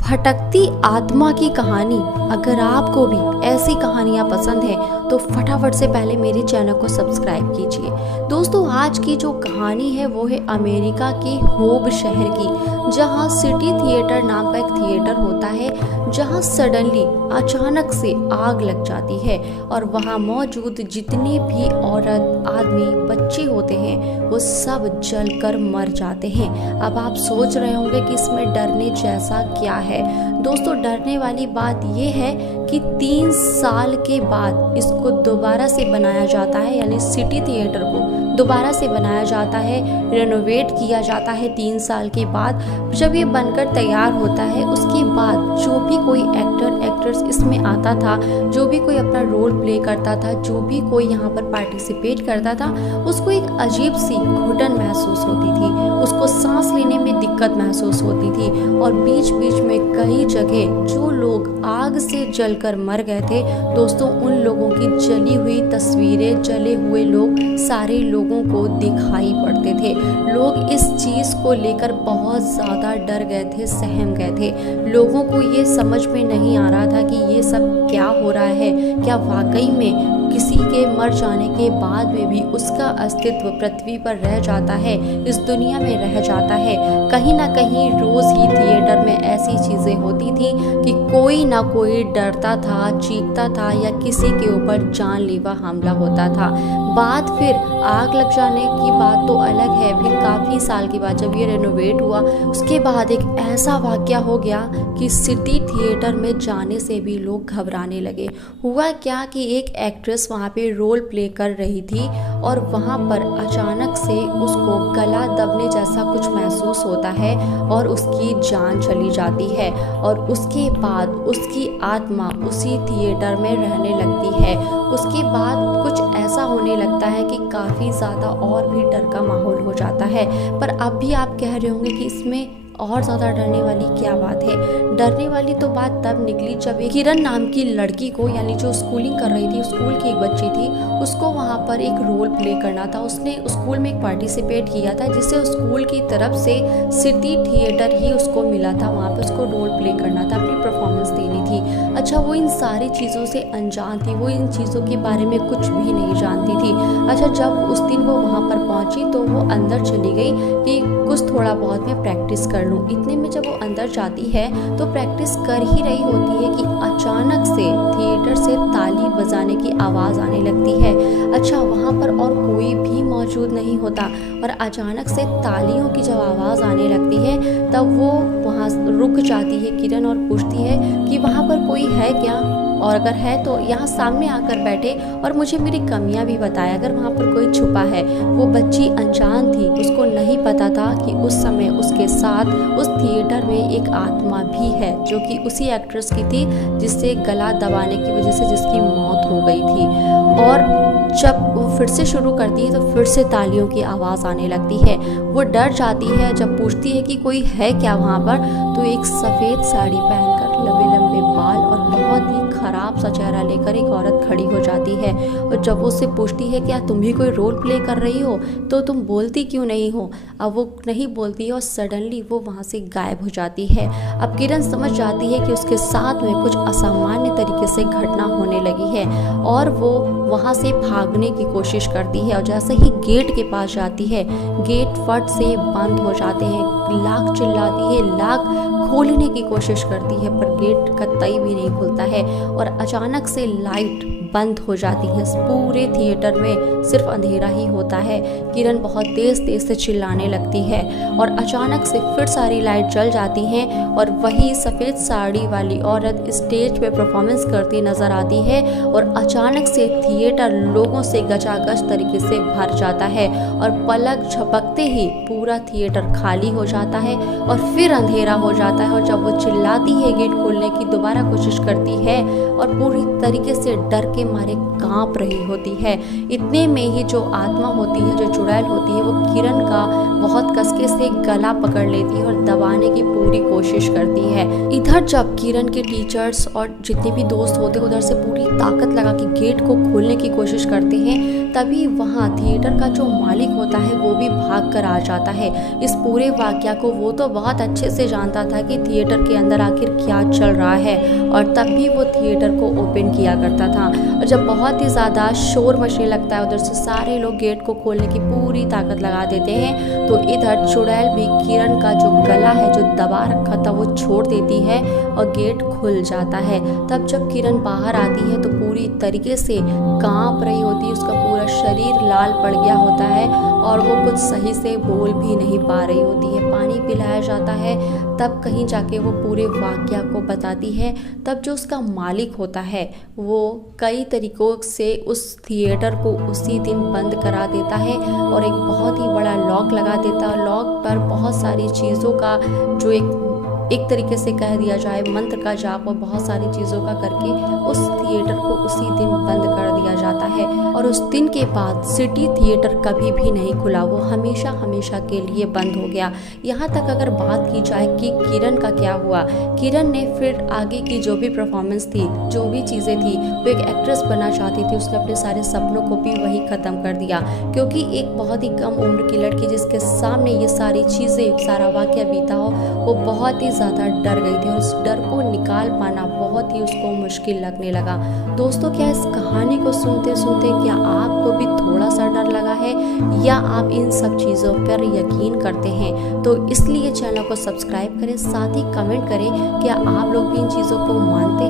भटकती आत्मा की कहानी। अगर आपको भी ऐसी कहानियां पसंद है तो फटाफट से पहले मेरे चैनल को सब्सक्राइब कीजिए। दोस्तों, आज की जो कहानी है वो है अमेरिका के होब शहर की, जहां सिटी थिएटर नाम का एक थिएटर होता है, जहां सडनली अचानक से आग लग जाती है और वहां मौजूद जितने भी औरत, आदमी, बच्चे होते हैं वो सब जलकर मर जाते हैं। अब आप सोच रहे होंगे कि इसमें डरने जैसा क्या है। दोस्तों, डरने वाली बात यह है कि 3 साल के बाद इसको दोबारा से बनाया जाता है, यानी सिटी थिएटर को दोबारा से बनाया जाता है, रेनोवेट किया जाता है 3 साल के बाद। जब ये बनकर तैयार होता है उसके बाद जो भी कोई एक्टर एक्ट्रेस इसमें आता था, जो भी कोई अपना रोल प्ले करता था, जो भी कोई यहाँ पर पार्टिसिपेट करता था, उसको एक अजीब सी घुटन महसूस होती थी, उसको सांस लेने में दिक्कत महसूस होती थी। और बीच बीच में कई जगह जो लोग आग से जलकर मर गए थे, दोस्तों, उन लोगों की जली हुई तस्वीरें, जले हुए लोग सारे लोगों को दिखाई पड़ते थे। लोग इस चीज़ को लेकर बहुत ज़्यादा डर गए थे, सहम गए थे। लोगों को ये समझ में नहीं आ रहा था कि ये सब क्या हो रहा है। क्या वाकई में किसी के मर जाने के बाद में भी उसका अस्तित्व पृथ्वी पर रह जाता है, इस दुनिया में रह जाता है? कहीं ना कहीं रोज़ ही थिएटर में ऐसी चीज़ें होती थी कि कोई ना कोई डरता था, चीखता था या किसी के ऊपर जानलेवा हमला होता था। बात फिर आग लग जाने की बात तो अलग है। फिर काफ़ी साल के बाद जब ये रेनोवेट हुआ, उसके बाद एक ऐसा वाकया हो गया कि सिटी थिएटर में जाने से भी लोग घबराने लगे। हुआ क्या कि एक एक्ट्रेस वहाँ पे रोल प्ले कर रही थी और वहाँ पर अचानक से उसको गला दबने जैसा कुछ महसूस होता है और उसकी जान चली जाती है। और उसके बाद उसकी आत्मा उसी थिएटर में रहने लगती है। उसके बाद कुछ ऐसा होने लगता है कि काफ़ी ज़्यादा और भी डर का माहौल हो जाता है। पर अब भी आप कह रहे होंगे कि इसमें और ज़्यादा डरने वाली क्या बात है। डरने वाली तो बात तब निकली जब एक किरण नाम की लड़की को, यानी जो स्कूलिंग कर रही थी, स्कूल की एक बच्ची थी, उसको वहाँ पर एक रोल प्ले करना था। उसने स्कूल में एक पार्टिसिपेट किया था जिसे स्कूल की तरफ से सिटी थिएटर ही उसको मिला था। वहाँ पर उसको रोल प्ले करना था, अपनी परफॉर्मेंस देनी थी। अच्छा, वो इन सारी चीज़ों से अनजान थी, वो इन चीज़ों के बारे में कुछ भी नहीं जानती थी। अच्छा, जब उस दिन वो वहाँ पर पहुँची तो वो अंदर चली गई कि कुछ थोड़ा बहुत मैं प्रैक्टिस कर लूँ। इतने में जब वो अंदर जाती है तो प्रैक्टिस कर ही रही होती है कि अचानक से थिएटर से ताली बजाने की आवाज़ आने लगती है। अच्छा, वहाँ पर और कोई भी मौजूद नहीं होता और अचानक से तालियों की जब आवाज़ आने लगती है तब वो वहाँ रुक जाती है किरण और पूछती है कि वहाँ पर कोई है क्या, और अगर है तो यहाँ सामने आकर बैठे और मुझे मेरी कमियां भी बताए अगर वहाँ पर कोई छुपा है। वो बच्ची अनजान थी, उसको नहीं पता था कि उस समय उसके साथ उस थिएटर में एक आत्मा भी है जो कि उसी एक्ट्रेस की थी जिससे गला दबाने की वजह से जिसकी मौत हो गई थी। और जब वो फिर से शुरू करती है तो फिर से तालियों की आवाज़ आने लगती है। वो डर जाती है। जब पूछती है कि कोई है क्या वहाँ पर, तो एक सफ़ेद साड़ी पहनकर, लंबे लंबे बाल और बहुत ही खराब सा चेहरा लेकर एक औरत खड़ी हो जाती है। और जब वो उससे पूछती है क्या तुम भी कोई रोल प्ले कर रही हो, तो तुम बोलती क्यों नहीं हो? अब वो नहीं बोलती है और सडनली वो वहाँ से गायब हो जाती है। अब किरण समझ जाती है कि उसके साथ में कुछ असामान्य तरीके से घटना होने लगी है और वो वहाँ से भागने की कोशिश करती है। और जैसे ही गेट के पास जाती है, गेट फट से बंद हो जाते हैं। लाख चिल्लाती है, लाख खोलने की कोशिश करती है पर गेट कतई भी नहीं खुलता है। और अचानक से लाइट बंद हो जाती है। पूरे थिएटर में सिर्फ अंधेरा ही होता है। किरण बहुत तेज तेज से चिल्लाने लगती है और अचानक से फिर सारी लाइट जल जाती हैं और वही सफ़ेद साड़ी वाली औरत स्टेज पे परफॉर्मेंस करती नजर आती है। और अचानक से थिएटर लोगों से गचागच तरीके से भर जाता है और पलक झपकते ही पूरा थिएटर खाली हो जाता है और फिर अंधेरा हो जाता है। और जब वो चिल्लाती है गेट खोलने की दोबारा कोशिश करती है और पूरी तरीके से डर के मारे कांप रही होती है। इतने में ही जो आत्मा होती है, जो चुड़ैल होती है, वो किरण का बहुत कसके से गला पकड़ लेती है और दबाने की पूरी कोशिश करती है। इधर जब किरण के टीचर्स और जितने भी दोस्त होते हैं उधर से पूरी ताकत लगा के गेट को खोलने की कोशिश करते हैं, तभी वहाँ थिएटर का जो मालिक होता है वो भी भाग कर आ जाता है। इस पूरे वाकया को वो तो बहुत अच्छे से जानता था कि थिएटर के अंदर आखिर क्या चल रहा है, और तब भी वो थिएटर को ओपन किया करता था। और जब बहुत ही ज़्यादा शोर मचने लगता है, उधर से सारे लोग गेट को खोलने की पूरी ताकत लगा देते हैं, तो इधर चुड़ैल भी किरण का जो गला है जो दबा रखा था वो छोड़ देती है और गेट खुल जाता है। तब जब किरण बाहर आती है तो पूरी तरीके से कांप रही होती है, उसका पूरा शरीर लाल पड़ गया होता है और वो कुछ सही से बोल भी नहीं पा रही होती है। पानी पिलाया जाता है, तब कहीं जाके वो पूरे वाकया को बताती है। तब जो उसका मालिक होता है वो कई तरीकों से उस थिएटर को उसी दिन बंद करा देता है और एक बहुत ही बड़ा लॉक लगा देता है। लॉक पर बहुत सारी चीज़ों का जो एक तरीके से कह दिया जाए मंत्र का जाप और बहुत सारी चीज़ों का करके उस थिएटर को उसी दिन बंद कर दिया जाता है। और उस दिन के बाद सिटी थिएटर कभी भी नहीं खुला, वो हमेशा हमेशा के लिए बंद हो गया। यहाँ तक अगर बात की जाए कि किरण का क्या हुआ, किरण ने फिर आगे की जो भी परफॉर्मेंस थी, जो भी चीज़ें थी, वो एक एक्ट्रेस बनना चाहती थी। उसने अपने सारे सपनों को भी वही ख़त्म कर दिया, क्योंकि एक बहुत ही कम उम्र की लड़की जिसके सामने ये सारी चीज़ें, सारा वाकया बीता हो, वो बहुत ही ज़्यादा डर गई थी और उस डर को निकाल पाना बहुत ही उसको मुश्किल लगने लगा। दोस्तों, क्या इस कहानी को सुनते सुनते क्या आपको भी थोड़ा सा डर लगा है, या आप इन सब चीज़ों पर यकीन करते हैं? तो इसलिए चैनल को सब्सक्राइब करें, साथ ही कमेंट करें क्या आप लोग भी इन चीज़ों को मानते हैं।